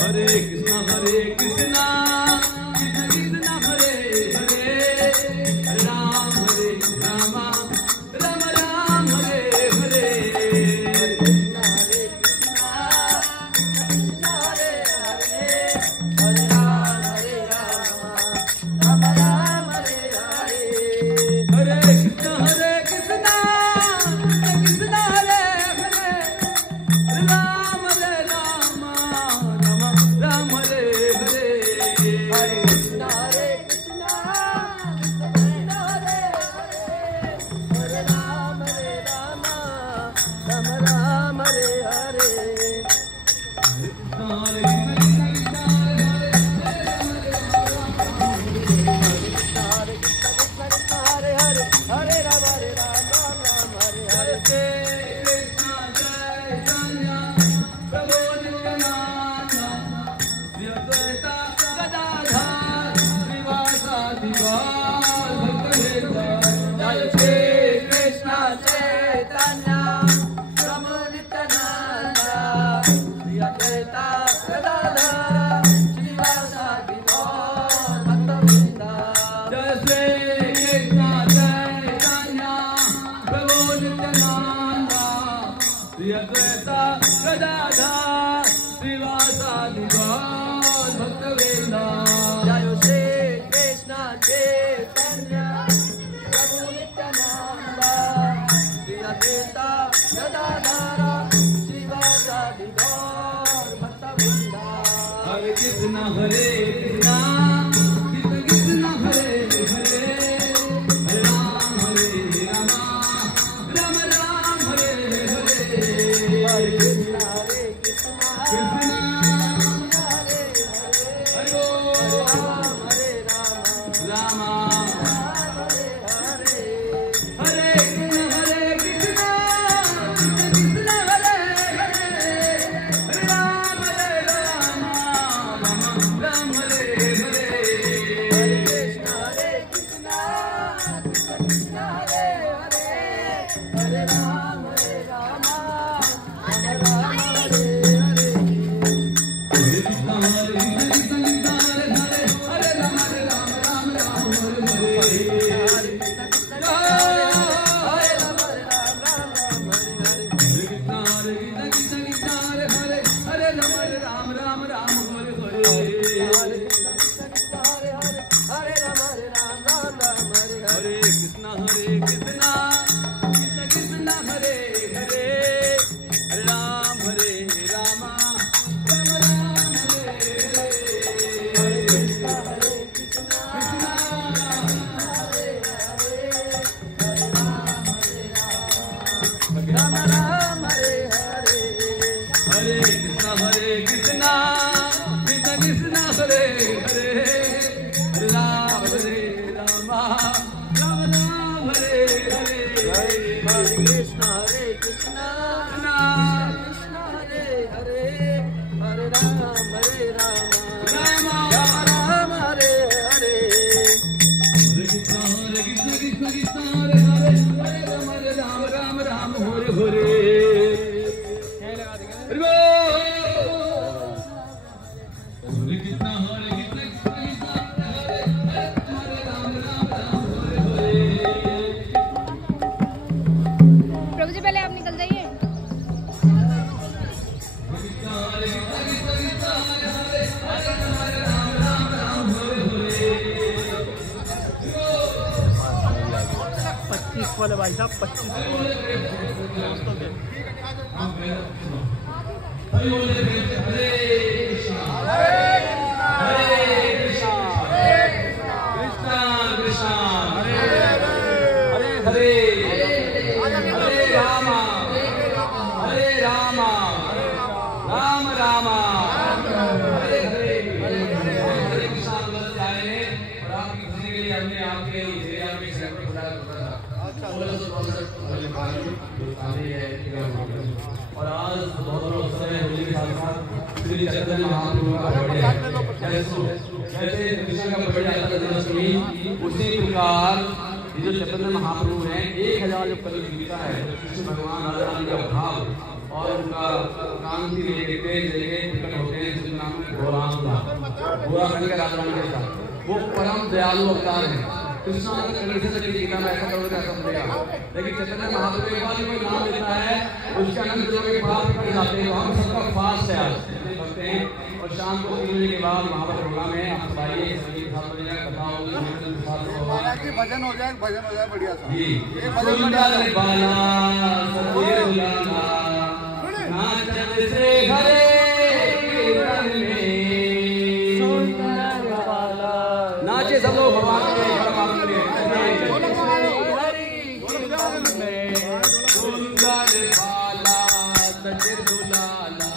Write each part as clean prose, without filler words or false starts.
हरे कृष्णा कृष्णा कृष्णा हरे हरे हरे राम राम राम हरे हरे हरे कृष्णा हरे हरे हरे राम राम राम हरे हरे हरे कृष्णा कृष्णा कृष्णा हरे हरे हरे राम राम राम हरे हरे हरे कृष्णा कृष्णा कृष्णा हरे हरे हरे राम राम हरे हरे हरे कृष्णा हरे कृष्णा कृष्णा हरे हरे हरे राम राम राम हरे हरे हरे कृष्णा कृष्णा हरे हरे राम हरे हरे हरे कृष्णा कृष्णा हरे हरे हरे राम राम हरे हरे हरे कृष्णा कृष्णा कृष्णा हरे हरे हरे राम राम हरे हरे हरे कृष्णा हरे कृष्णा हरे राम राम हरे हरे हरे कृष्णा हरे कृष्णा हरे कृष्णा हरे हरे हरे राम राम हरे हरे हरे कृष्णा हरे हरे राम राम हरे हरे कृष्णा हरे कृष्णा कृष्णा हरे हरे हरे राम राम हरे हरे हरे कृष्णा हरे कृष्णा हरे हरे हरे राम राम हरे हरे हरे कृष्णा कृष्णा कृष्णा हरे हरे हरे राम राम हरे हरे हरे कृष्णा कृष्णा कृष्णा हरे हरे हरे राम राम राम हरे हरे हरे कृष्णा कृष्णा कृष्णा हरे हरे हरे राम राम हरे हरे प्रभु जी पहले आप निकल जाइए। वाले भाई साहब 25 दोस्तों के राम राम हरे हरे हरे कृष्णा आए हैं और आपकी खुशी के लिए हमने आपके एरिया में सेंटर खुला और आज बहुत बड़ा उत्सव है होली के साथ साथ श्री चैतन्य महाप्रभु का बर्थडे जैसे कृष्ण का बर्थडे आता है जन्माष्टमी उसी प्रकार ये जो चैतन्य महाप्रभु हैं 1000 जो कल जीविका है कृष्ण भगवान राधा रानी का भाव और उनका कांति लेके तेज लेके प्रकट होते हैं जिसका नाम है भोला बन के राम के साथ। वो परम दयालु अवतार है। कृष्ण से गीता में ऐसा करोगे ऐसा मिलेगा। लेकिन चैतन्य महाप्रभु एक बार कोई नाम लेता है उसके अनंत दिनों के बाद पड़ जाते हैं। हम सबका फास्ट है आज करते हैं और शाम को 3 बजे के बाद वहाँ पर प्रोग्राम है। आप आइए सभी के साथ बढ़िया कथा होगी भजन हो जाए बढ़िया सा जी। सुंदर बाला सतीर दुलाना नाचत से घरे कीर्तन में सुंदर बाला नाचे सब लोग भगवान के परमात्मा के सुंदर बाला सतीर दुलाना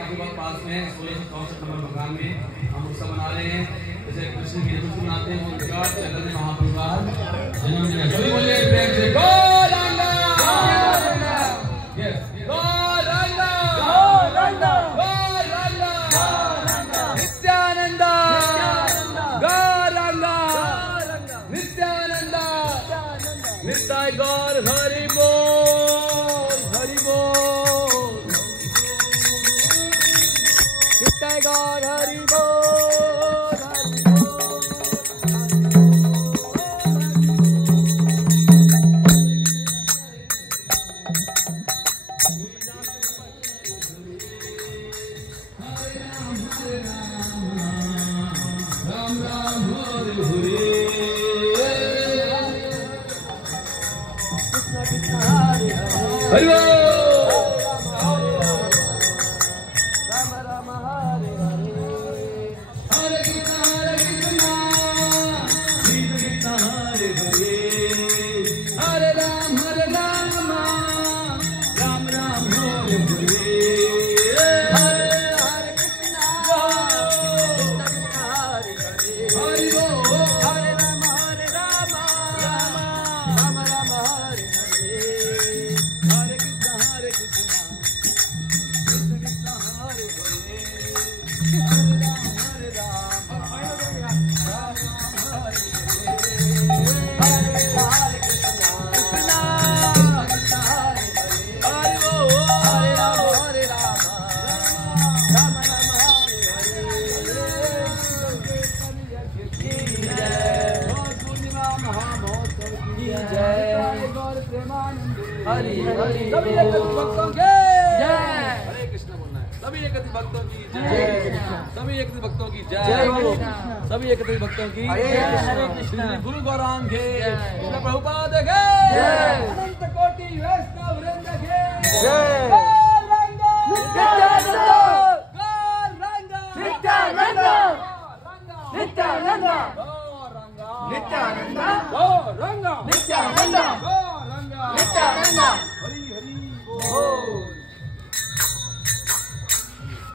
अभी बहुत पास में 1664 नंबर मकान में हम उत्सव मना रहे हैं। जैसे कृष्ण की जन्मोत्सव मनाते हैं उनका चैतन्य महाप्रभु का जन्मदिन है। सभी बोलिए प्रेम से गौरंगा यस गौरंगा गौरंगा गौरंगा नित्यानंद गौरंगा नित्यानंद नित्य गौर हरि बोल हरि बोल नित्य गौर हरि बोल हरि राम राम हरे हरे हरि बोल राम राम हरे हरे हरे कृष्ण कृष्ण हरे हरे हरे राम राम राम हरे हरे हरे कृष्ण हरे हरे हरि बोल हरे राम राम राम हरे हरे हरे कृष्ण हरे कृष्ण कृष्ण कृष्ण हरे हरे हरे राम राम राम हरे हरे हरे कृष्ण कृष्ण कृष्ण हरे हरे हरि बोल हरे राम राम राम हरे हरे की जय गौर पूर्णिमा महामहोत्सव की जय गौर प्रेमानंद हरि हरि सभी एकति भक्तों के जय हरे कृष्ण बोलना है सभी एकति भक्तों की जय सभी एकति भक्तों की जय सभी एकति भक्तों की हरे कृष्ण गुरु गौरांग के कृष्ण प्रभुपाद के अनंत कोटि वैष्णव वृंद के गौरांग नित्यानंद गौरांग नित्यानंद नित्यानंद गौरांग नित्यानंद गौरांग नित्यानंद